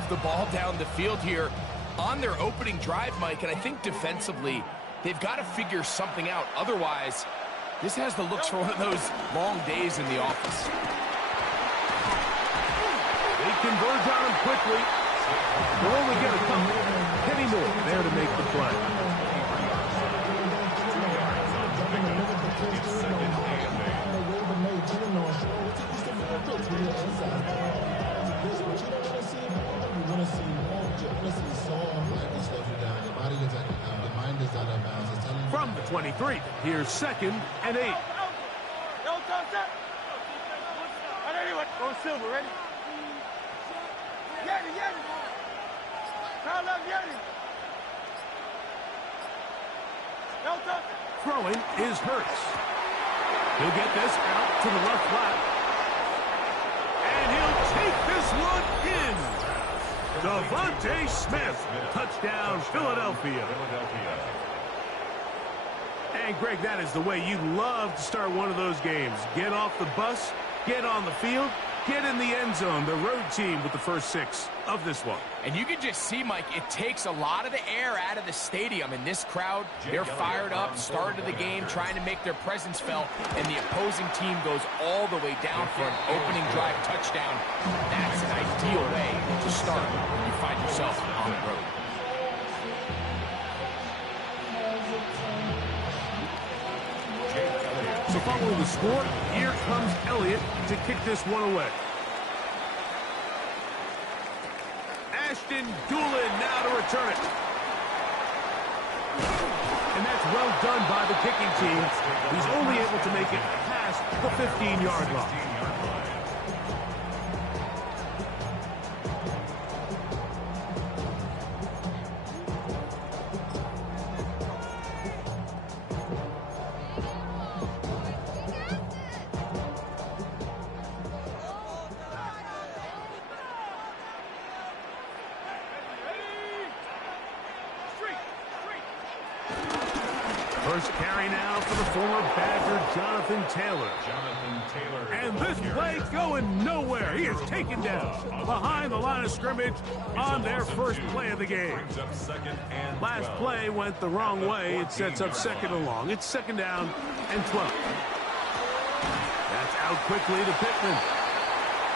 move the ball down the field here on their opening drive, Mike, and I think defensively they've got to figure something out. Otherwise, this has the looks for one of those long days in the office. They converge on him quickly. They'll only get a couple. Kenny Moore there to make the play. From the 23, here's 2nd and 8. Go Silver, ready? Yeti, Yeti. Call up Yeti. Throwing is Hurts. He'll get this out to the left flat. And he'll take this one in. Devontae Smith. Touchdown, Philadelphia. And, Greg, that is the way you love to start one of those games. Get off the bus, get on the field, get in the end zone. The road team with the first 6 of this one. And you can just see, Mike, it takes a lot of the air out of the stadium. And this crowd, they're fired up, started the game, trying to make their presence felt. And the opposing team goes all the way down for an opening drive touchdown. That's an ideal way to start when you find yourself on the road. So following the score, here comes Elliott to kick this one away. Ashton Doolin now to return it. And that's well done by the kicking team. He's only able to make it past the 15-yard line. First carry now for the former Badger, Jonathan Taylor. And this play going nowhere. He is taken down behind the line of scrimmage on their first play of the game. Last play went the wrong way. It sets up 2nd and long. It's 2nd down and 12. That's out quickly to Pittman.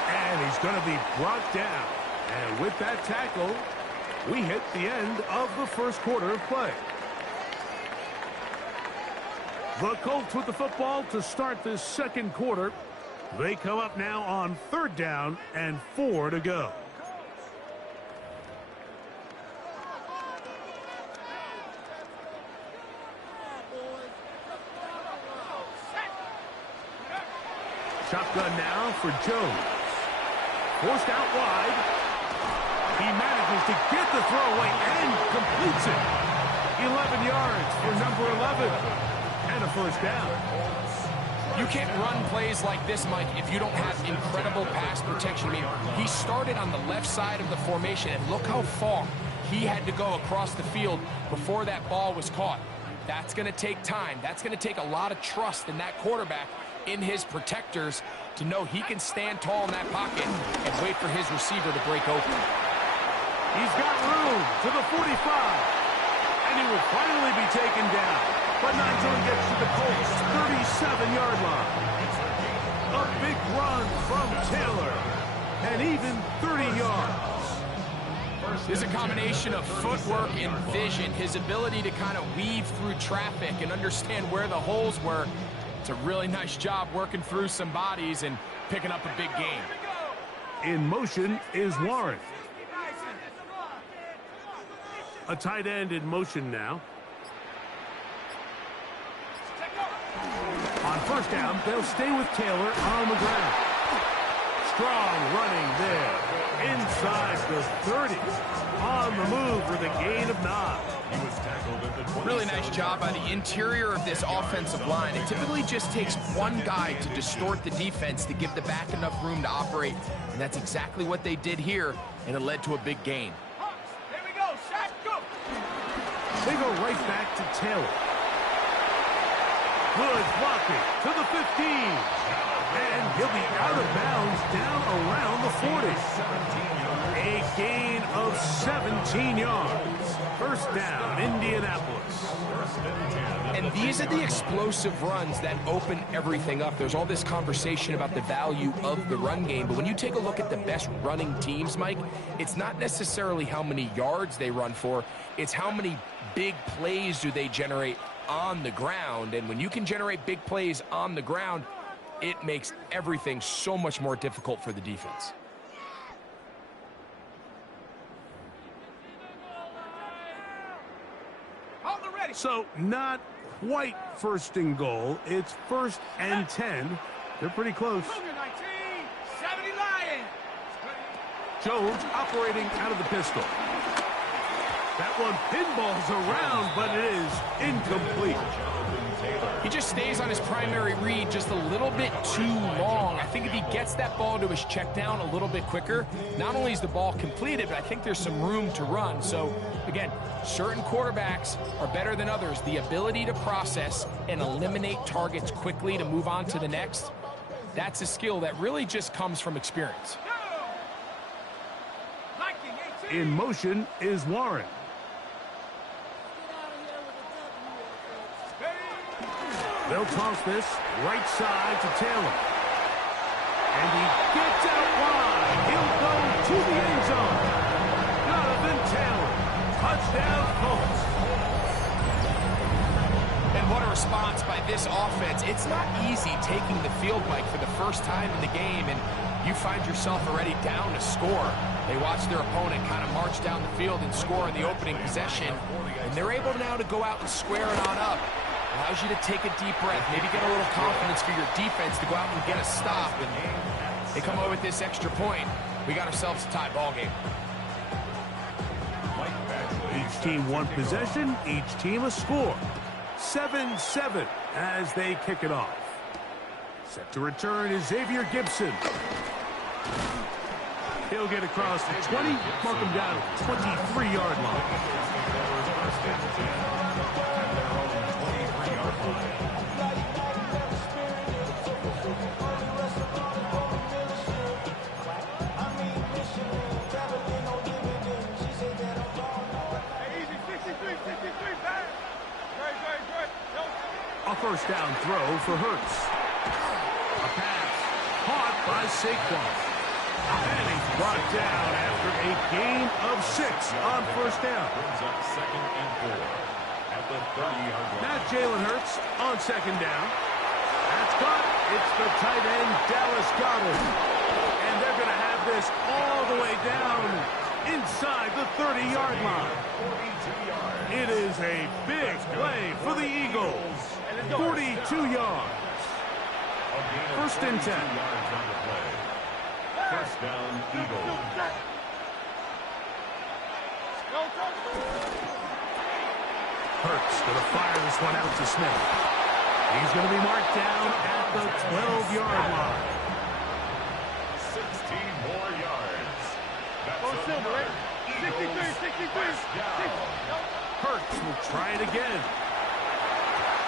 And he's going to be brought down. And with that tackle, we hit the end of the first quarter of play. The Colts with the football to start this second quarter. They come up now on 3rd down and 4 to go. Shotgun now for Jones. Forced out wide. He manages to get the throw away and completes it. 11 yards for number 11. And a first down. You can't run plays like this, Mike, if you don't have incredible pass protection. I mean, he started on the left side of the formation, and look how far he had to go across the field before that ball was caught. That's going to take time. That's going to take a lot of trust in that quarterback, in his protectors, to know he can stand tall in that pocket and wait for his receiver to break open. He's got room to the 45, and he will finally be taken down. But not until he gets to the Colts' 37-yard line. A big run from Taylor, and even 30 yards. There's a combination of footwork and vision, his ability to kind of weave through traffic and understand where the holes were. It's a really nice job working through some bodies and picking up a big gain. In motion is Warren. A tight end in motion now. On first down, they'll stay with Taylor on the ground. Strong running there. Inside the 30. On the move with a gain of 9. Really nice job by the interior of this offensive line. It typically just takes one guy to distort the defense to give the back enough room to operate. And that's exactly what they did here, and it led to a big gain. Here we go, shot, go. They go right back to Taylor. Good blocking to the 15. And he'll be out of bounds down around the 40. A gain 17 yards. First down, Indianapolis. And these are the explosive runs that open everything up. There's all this conversation about the value of the run game, but when you take a look at the best running teams, Mike, it's not necessarily how many yards they run for, it's how many big plays do they generate on the ground. And when you can generate big plays on the ground, it makes everything so much more difficult for the defense. So not quite first and goal. It's first and 10. They're pretty close. Jones operating out of the pistol. That one pinballs around, but it is incomplete. He just stays on his primary read just a little bit too long. I think if he gets that ball to his check down a little bit quicker, not only is the ball completed, but I think there's some room to run. So, again, certain quarterbacks are better than others. The ability to process and eliminate targets quickly to move on to the next, that's a skill that really just comes from experience. In motion is Warren. They'll toss this right side to Taylor. And he gets out wide. He'll go to the end zone. Jonathan Taylor. Touchdown, Colts. And what a response by this offense. It's not easy taking the field, Mike, for the first time in the game, and you find yourself already down to score. They watch their opponent kind of march down the field and score in the opening possession, and they're able now to go out and square it on up. Allows you to take a deep breath, maybe get a little confidence for your defense to go out and get a stop, and they come away with this extra point. We got ourselves a tie ball game. Each team one possession, each team a score. 7-7 as they kick it off. Set to return is Xavier Gibson. He'll get across the 20, mark him down at the 23-yard line. A first down throw for Hurts. A pass caught by Saquon. And he's brought down after a gain of 6 on first down. Second and 4 at the 30-yard line. Now Jalen Hurts on second down. That's caught. It's the tight end, Dallas Goedert. And they're going to have this all the way down inside the 30-yard line. It is a big play for the Eagles. 42 yards. First and 10. First down, Eagles. Hurts going to fire this one out to Smith. He's going to be marked down at the 12-yard line. 16 more yards. That's Silver, right? 63. Hurts will try it again.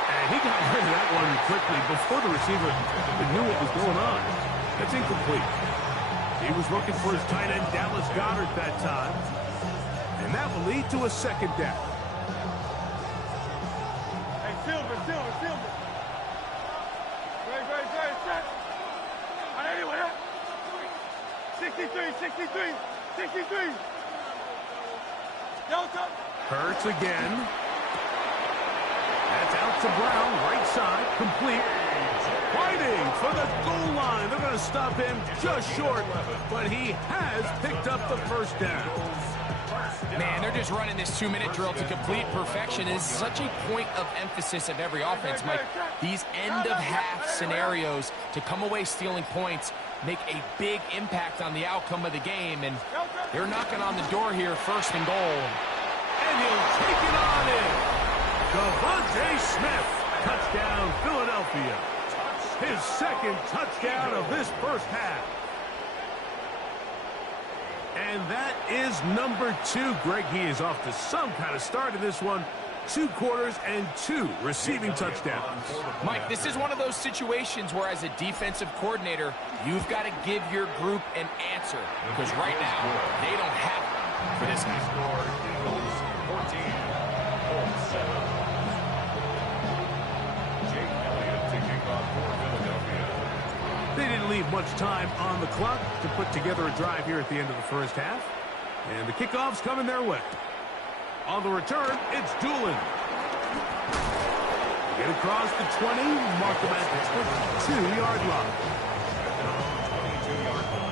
And he got rid of that one quickly before the receiver knew what was going on. That's incomplete. He was looking for his tight end, Dallas Goedert, that time. And that will lead to a second down. Hey, Silver. Great, set. On anyone, 63. Delta. Hurts again. That's out to Brown, right side, complete. Fighting for the goal line. They're going to stop him just short, but he has picked up the first down. Man, they're just running this 2-minute drill to complete perfection. It's such a point of emphasis of every offense, Mike. These end-of-half scenarios to come away stealing points make a big impact on the outcome of the game, and they're knocking on the door here, first and goal. And he'll take it on in. Devontae Smith, touchdown, Philadelphia. His second touchdown of this first half. And that is number 2. Greg, he is off to some kind of start in this one. 2 quarters and 2 receiving touchdowns. Mike, this is one of those situations where as a defensive coordinator, you've got to give your group an answer. Because right now, they don't have one for this this half. Score Eagles 14, Colts 7. Jake Elliott to kick off for Philadelphia. They didn't leave much time on the clock to put together a drive here at the end of the first half. And the kickoff's coming their way. On the return, it's Doolin. Get across the 20, mark them at the 22-yard line. 22-yard line.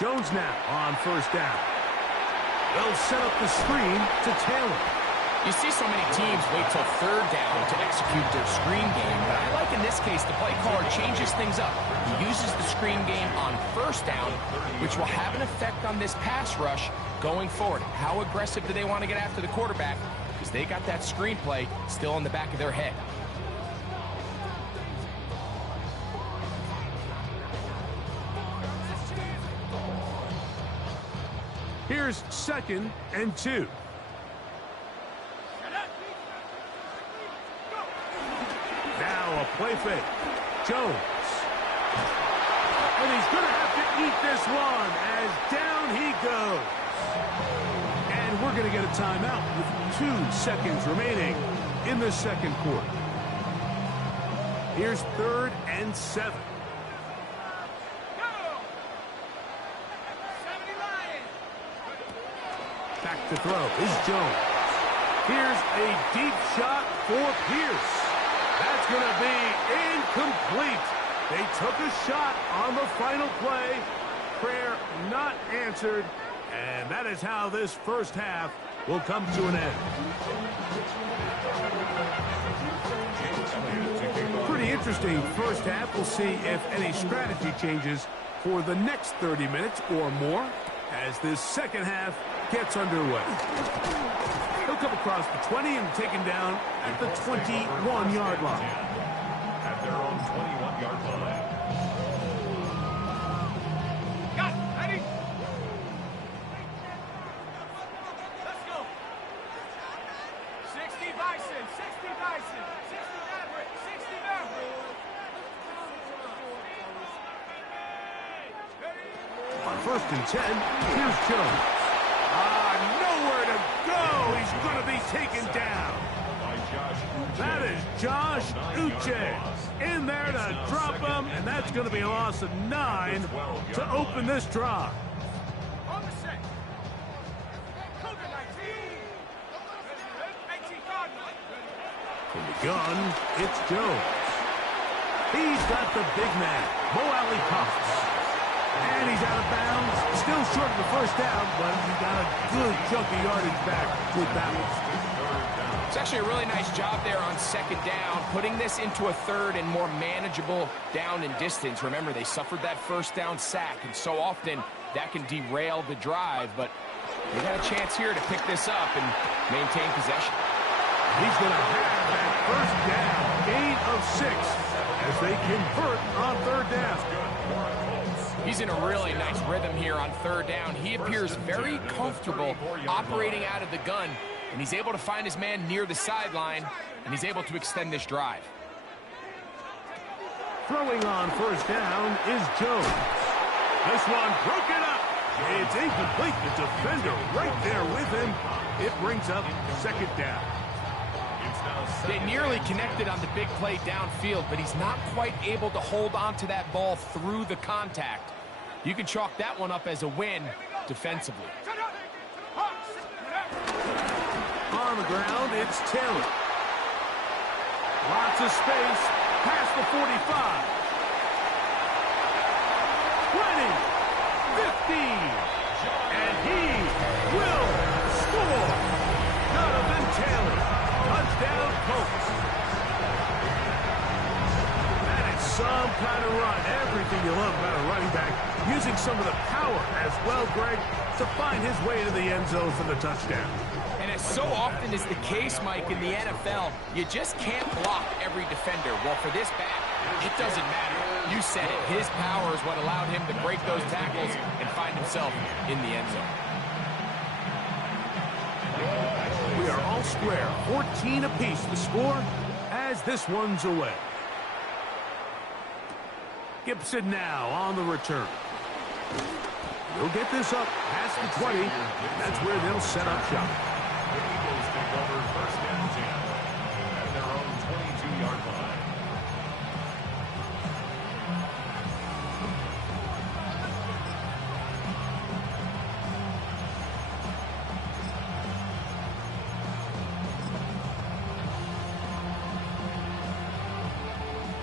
Jones now on first down. They'll set up the screen to Taylor. You see so many teams wait till third down to execute their screen game, but I like in this case the play caller changes things up. He uses the screen game on first down, which will have an effect on this pass rush going forward. How aggressive do they want to get after the quarterback? Because they got that screen play still in the back of their head. Here's 2nd and 2. Now a play fake. Jones. And he's going to have to eat this one as down he goes. And we're going to get a timeout with 2 seconds remaining in the second quarter. Here's 3rd and 7. Back to throw is Jones. Here's a deep shot for Pierce. That's going to be incomplete. They took a shot on the final play. Prayer not answered. And that is how this first half will come to an end. Pretty interesting first half. We'll see if any strategy changes for the next 30 minutes or more as this second half gets underway. He'll come across the 20 and taken down at the 21-yard line. At their own 21-yard line. Got it. Ready? Let's go. 60 Bison. 60 Bison. 60 Maverick. 60 Maverick. On 1st and 10, here's Jones. Nowhere to go. He's going to be taken down. That is Josh Uche in there to drop him, and that's going to be a loss of 9 to open this drive. On the set. From the gun, it's Jones. He's got the big man, Mo Alley Cox. And he's out of bounds. Still short of the first down, but he got a good chunk of yardage back with that one. It's actually a really nice job there on 2nd down, putting this into a 3rd and more manageable down and distance. Remember, they suffered that first down sack, and so often that can derail the drive, but they got a chance here to pick this up and maintain possession. He's going to have that first down, gain of 6, as they convert on 3rd down. He's in a really nice rhythm here on 3rd down. He appears very comfortable operating out of the gun, and he's able to find his man near the sideline, and he's able to extend this drive. Throwing on 1st down is Jones. This one broken up. It's incomplete. The defender right there with him. It brings up 2nd down. They nearly connected on the big play downfield, but he's not quite able to hold on to that ball through the contact. You can chalk that one up as a win defensively. On the ground, it's Taylor. Lots of space, past the 45. 20, 15, and he will score. Jonathan Taylor, touchdown Colts. That is some kind of run. Everything you love about a running back, using some of the power as well, Greg, to find his way to the end zone for the touchdown. And as so often is the case, Mike, in the NFL, you just can't block every defender. Well, for this back, It doesn't matter. You said it. His power is what allowed him to break those tackles and find himself in the end zone. We are all square. 14 apiece the score as this one's away. Gibson now on the return. He'll get this up past the 20. That's where they'll set up shop. The Eagles take over first and 10 at their own 22-yard line.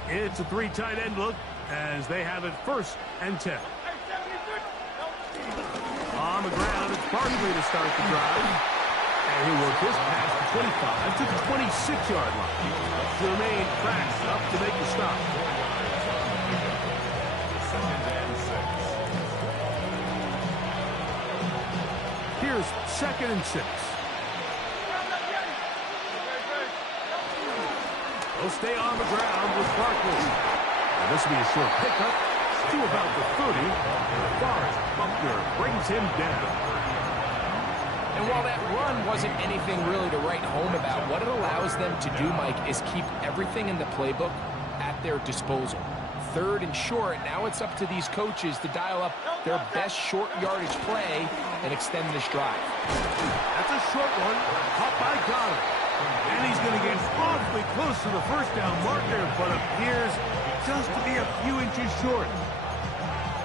It's a three tight end look as they have it first and 10. On the ground, it's Barkley to start the drive. And he'll work this past the 25 to the 26-yard line. Jermaine cracks up to make the stop. Second and 6. Here's second and 6. They'll stay on the ground with Barkley. And this will be a short pickup to about the 30. Forrest Buckner brings him down. And while that run wasn't anything really to write home about, what it allows them to do, Mike, is keep everything in the playbook at their disposal. Third and short, now it's up to these coaches to dial up their best short yardage play and extend this drive. That's a short one, caught by Goddard. And he's going to get awfully close to the first down marker, but appears just to be a few inches short.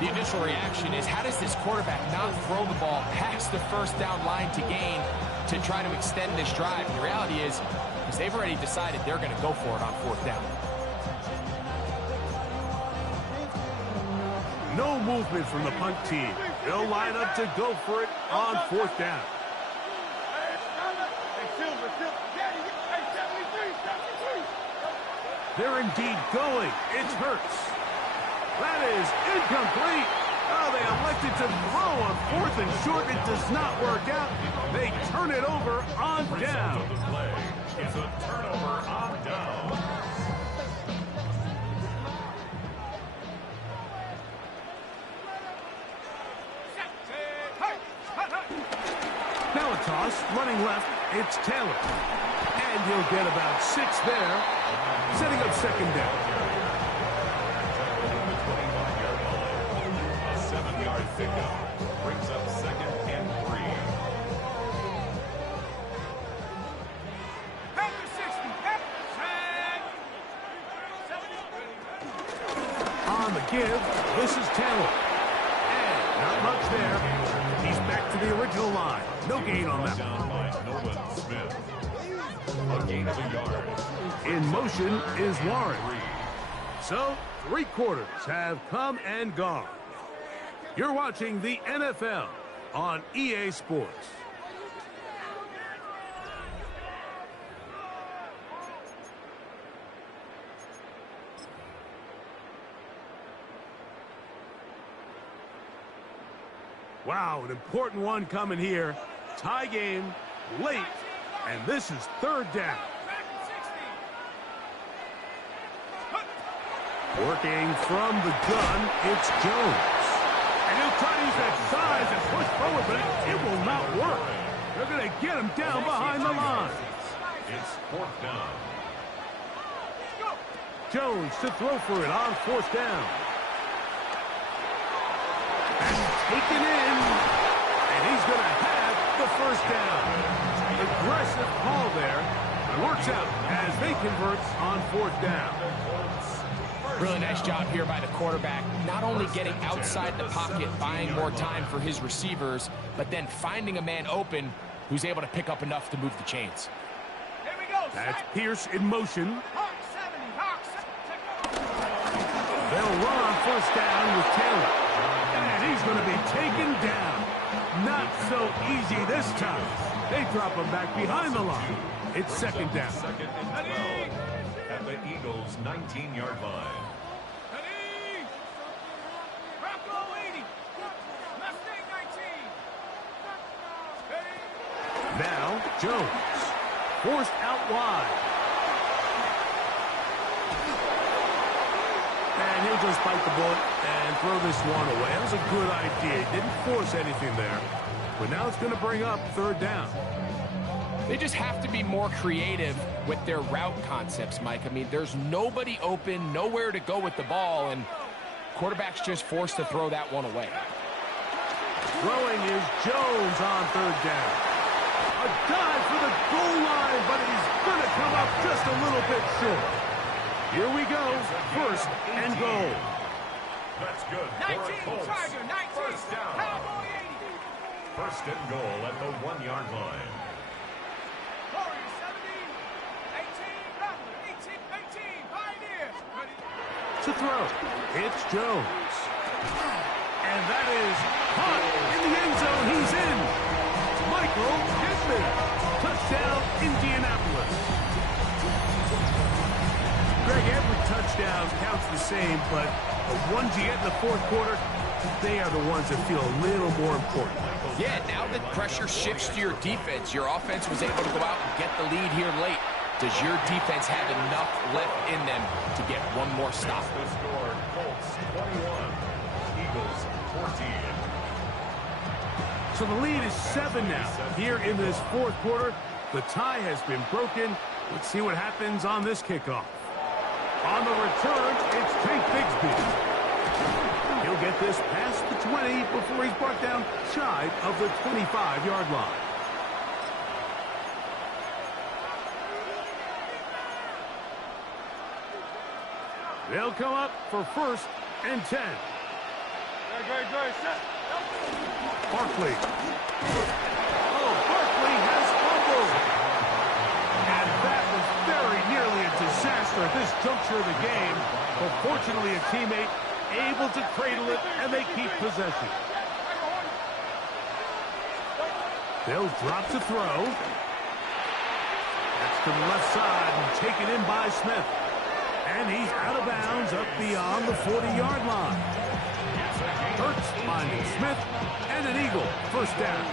The initial reaction is, how does this quarterback not throw the ball past the first down line to gain to try to extend this drive? And the reality is they've already decided they're going to go for it on fourth down. No movement from the punt team. They'll line up to go for it on fourth down. They're indeed going. It's Hurts. That is incomplete. Oh, they elected to throw on fourth and short. It does not work out. They turn it over on down. The play is a turnover on down. Now a toss, running left, it's Taylor. And he'll get about 6 there, setting up second down. The 25-yard line. A 7-yard pickup brings up second and 3. On the give, this is Taylor. And not much there. He's back to the original line. No gain on that. Down by Nolan Smith. A gain of a yard. In motion is Warren. So, 3 quarters have come and gone. You're watching the NFL on EA Sports. Wow, an important one coming here. Tie game, late, and this is third down. Working from the gun, it's Jones. And he'll try to use that size and push forward, but it will not work. They're going to get him down behind the line. It's fourth down. Jones to throw for it on fourth down. And taken in. And he's going to have the first down. Aggressive call there. It works out as they convert on fourth down. Really nice job here by the quarterback, not only getting outside the pocket, buying more time for his receivers, but then finding a man open who's able to pick up enough to move the chains. Here we go. That's Pierce in motion. Hawk 70. Hawk 70. They'll run on first down with Taylor. And he's going to be taken down. Not so easy this time. They drop him back behind the line. It's second down. Second and 12 at the Eagles' 19-yard line. Ready? Bronco 80. Mustang 19. Ready? Now, Jones. Forced out wide. he'll just bite the bullet and throw this one away. That was a good idea. He didn't force anything there. But now it's going to bring up third down. They just have to be more creative with their route concepts, Mike. I mean, there's nobody open, nowhere to go with the ball, and quarterback's just forced to throw that one away. Throwing is Jones on third down. A dive for the goal line, but he's going to come up just a little bit short. Here we go, first and goal. That's good. 19, Charger, 19. First down. Cowboy 80. First and goal at the 1-yard line. Warriors 17. 18, Rattler, 18, Pioneers. Ready? To throw, it's Jones. And that is caught in the end zone. He's in. Michael Pittman. Touchdown, Indianapolis. Greg, every touchdown counts the same, but the ones you get in the fourth quarter, they are the ones that feel a little more important. Yeah, now that pressure shifts to your defense, your offense was able to go out and get the lead here late. Does your defense have enough left in them to get one more stop? The score, Colts 21, Eagles 14. So the lead is 7 now. Here in this fourth quarter, the tie has been broken. Let's see what happens on this kickoff. On the return, it's Tank Bigsby. He'll get this past the 20 before he's brought down shy of the 25-yard line. They'll come up for first and 10. Great, set. Barkley. Oh, Barkley has fumbled. And that was very nearly a disaster at this juncture of the game. But fortunately, a teammate able to cradle it, and they keep possession. They'll drop to throw. That's to the left side and taken in by Smith. And he's out of bounds up beyond the 40-yard line. Hurts finding Smith, and an Eagle. First down.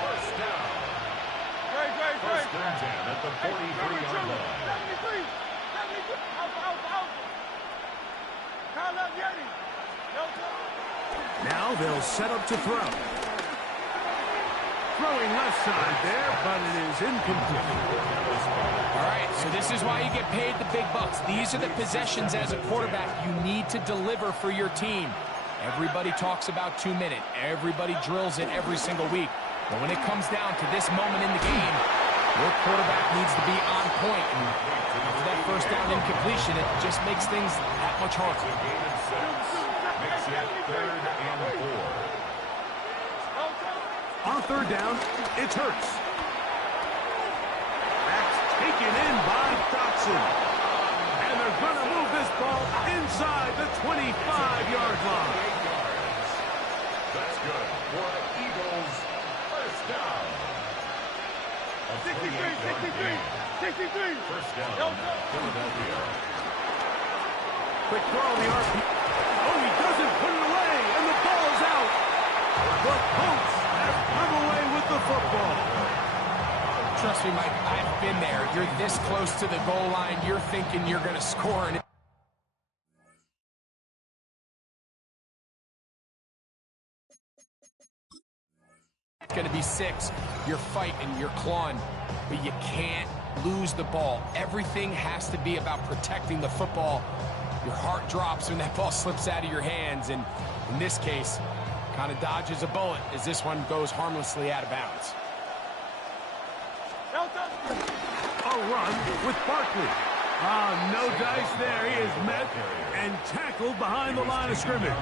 First down. First and 10 at the 43-yard line. Now they'll set up to throw. Throwing left side there, but it is incomplete. All right, so this is why you get paid the big bucks. These are the possessions as a quarterback you need to deliver for your team. Everybody talks about 2 minutes. Everybody drills it every single week. But when it comes down to this moment in the game, your quarterback needs to be on point. And after that first down incompletion, it just makes things that much harder. Makes it 3rd and 4. On third down, it's Hurts. That's taken in by Dotson. And they're going to move this ball inside the 25-yard line. That's good for the Eagles. First down. 63. First down, Philadelphia. Quick throw on the RP. Oh, he doesn't put it away, and the ball's out. The Colts have come away with the football. Trust me, Mike, I've been there. You're this close to the goal line. You're thinking you're going to score, and it's going to be 6. You're fighting, you're clawing, but you can't lose the ball. Everything has to be about protecting the football. Your heart drops when that ball slips out of your hands, and in this case, kind of dodges a bullet as this one goes harmlessly out of bounds. A run with Barkley. No dice there. He is met and tackled behind the line of scrimmage.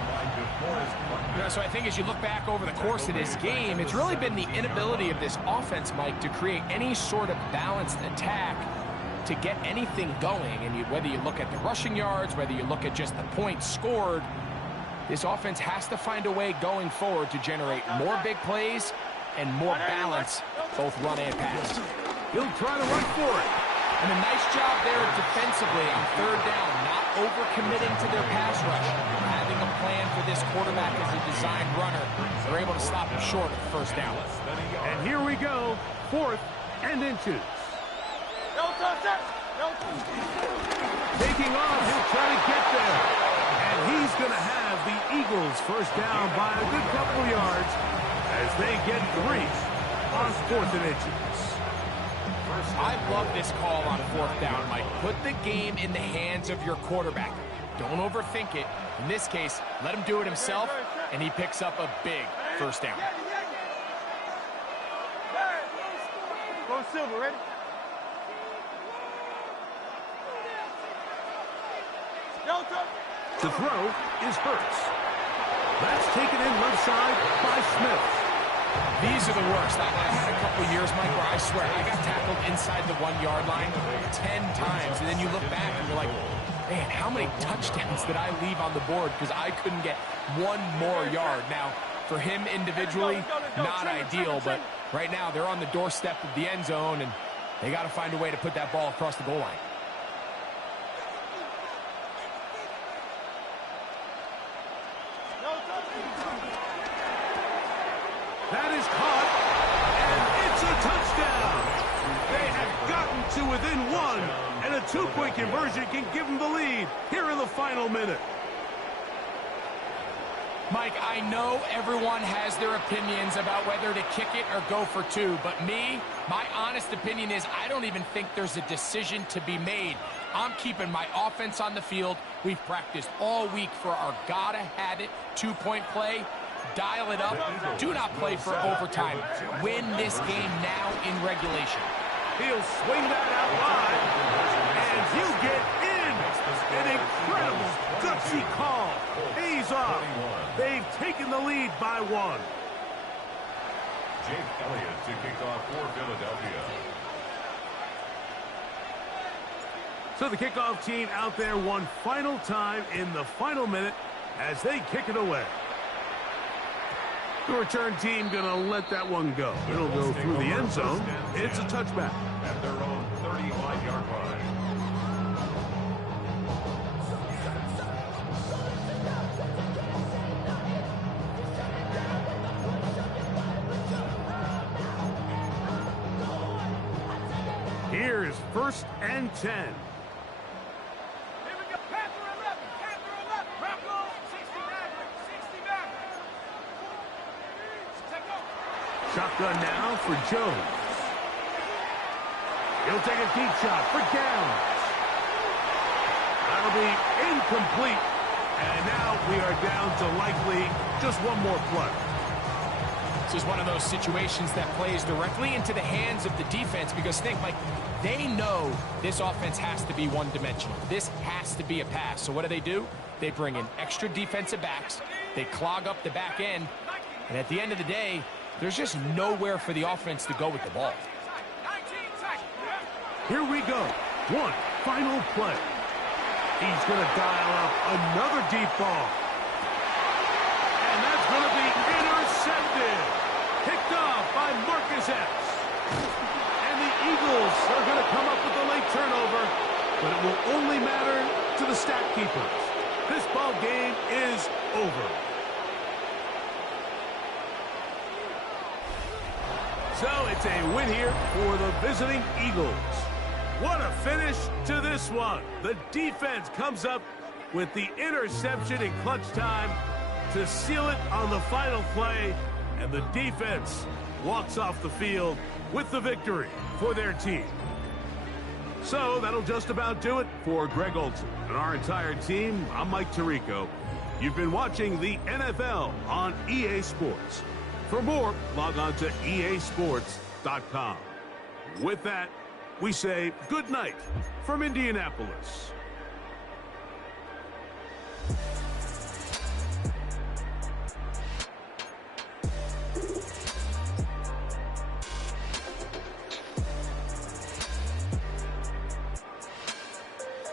So I think as you look back over the course of this game, it's really been the inability of this offense, Mike, to create any sort of balanced attack to get anything going. And whether you look at the rushing yards, whether you look at just the points scored, this offense has to find a way going forward to generate more big plays and more balance, both run and pass. He'll try to run for it. And a nice job there defensively on third down, not overcommitting to their pass rush, having a plan for this quarterback as a design runner. They're able to stop him short of the first down. And here we go, 4th and inches. Taking off, he'll try to get there. And he's going to have the Eagles first down by a good couple of yards as they get 3 on 4th and inches. I love this call on 4th down, Mike. Put the game in the hands of your quarterback. Don't overthink it. In this case, let him do it himself, and he picks up a big first down. Go Silver, ready? The throw is Hurts. That's taken in left side by Smith. These are the worst. I had a couple years, Mike, where I swear I got tackled inside the 1-yard line 10 times, and then you look back and you're like, man, how many touchdowns did I leave on the board because I couldn't get one more yard? Now, for him individually, not ideal, but right now they're on the doorstep of the end zone, and they got to find a way to put that ball across the goal line. That is caught, and it's a touchdown. They have gotten to within 1, and a 2-point conversion can give them the lead here in the final minute. Mike, I know everyone has their opinions about whether to kick it or go for 2, but me, my honest opinion is I don't even think there's a decision to be made. I'm keeping my offense on the field. We've practiced all week for our gotta-have-it 2-point play. Dial it up. Do not play for overtime. Win this game now in regulation. He'll swing that out wide, and you get in. An incredible, gutsy call. He's off. They've taken the lead by 1. Jake Elliott to kick off for Philadelphia. So the kickoff team out there one final time in the final minute as they kick it away. The return team going to let that one go. It'll go through the end zone. It's a touchback. At their own 35-yard line. Here's 1st and 10. Here we go. Panther 11. Panther 11. Rocco. 60 Maverick. 60 Maverick. Take over. Shotgun now for Jones. He'll take a deep shot for Downs. That'll be incomplete. And now we are down to likely just one more play. This is one of those situations that plays directly into the hands of the defense because think, like, they know this offense has to be one-dimensional. This has to be a pass. So what do? They bring in extra defensive backs. They clog up the back end. And at the end of the day, there's just nowhere for the offense to go with the ball. Here we go. One final play. He's going to dial up another deep ball. And that's going to be intercepted. Picked off by Marcus Epps. And the Eagles are going to come up with a late turnover, but it will only matter to the stat keepers. This ball game is over. So it's a win here for the visiting Eagles. What a finish to this one. The defense comes up with the interception in clutch time to seal it on the final play, and the defense walks off the field with the victory for their team. So that'll just about do it for Greg Olson and our entire team. I'm Mike Tirico. You've been watching the NFL on EA Sports. For more, log on to easports.com. With that, we say good night from Indianapolis.